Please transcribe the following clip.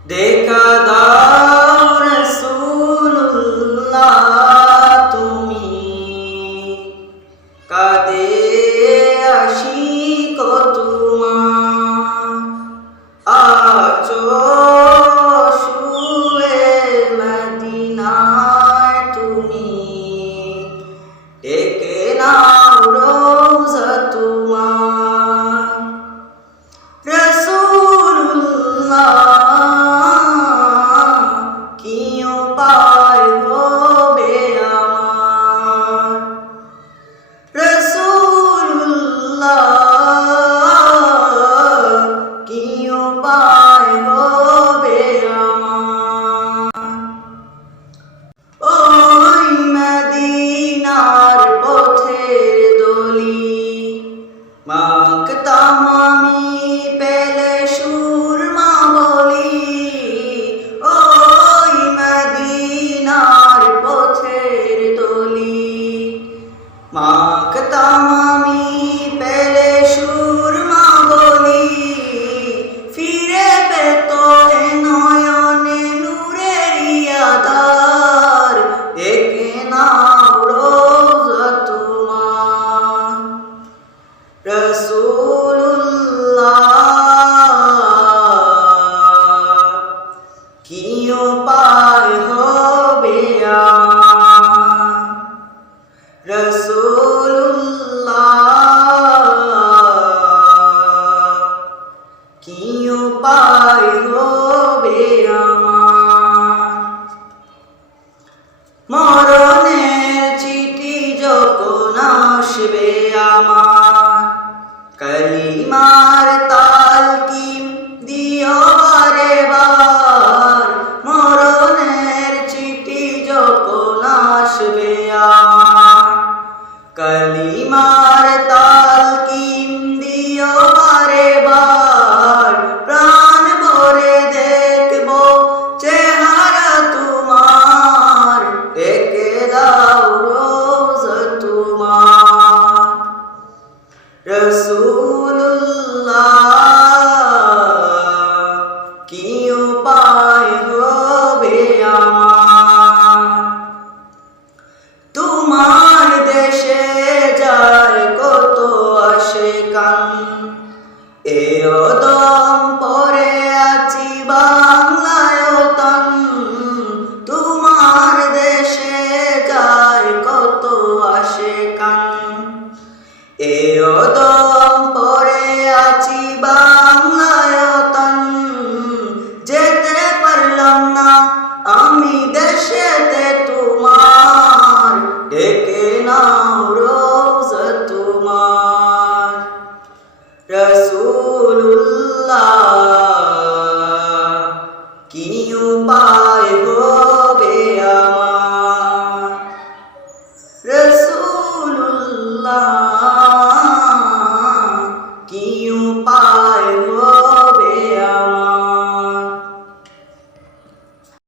দেখা দাও রাসূলুল্লাহ তুমি কাঁদে আশিক তোমার আছো শুয়ে মদিনায় তুমি ডেকে নাও রওজা তোমার রাসূলুল্লাহ কি উপায় হবে আমার রাসূলুল্লাহ কি উপায় হবে আমার ওই মদিনার পথের দলি মাখতাম আমি পেলে সুরমা বলি ওই মদিনার পথের দলি মাখতাম আমি পেলে সুরমা বলি ফিরে পেত এ নয়নে নূরের আধার দেখে নাও রওজা তোমার রাসূলুল্লাহ কি উপায় হবে আমার রাসূলুল্লাহ কি উপায় হবে আমার মরণের চিঠি যখন আসবে আমার কালিমার তালকিন দিও বারে বার মরণের চিঠি যখন আসবে আমার কালিমার তালকিন দিও বারে বার প্রাণ ভরে দেখবো চেহারা তোমার ডেকে দাও রওজা তোমার রাসূলুল্লাহ কি উপায় হবে আমার তোমার দেশে যায় কত আশিকান এ অদম পরে আছি বাংলায় তন তোমার দেশে যায় কত আশিকান এ অদম পরে আছি বাংলায় তন যেতে পারলাম না আমি দেশেতে তোমার ডেকে নাও রওজা তোমার রাসূলুল্লাহ কি উপায়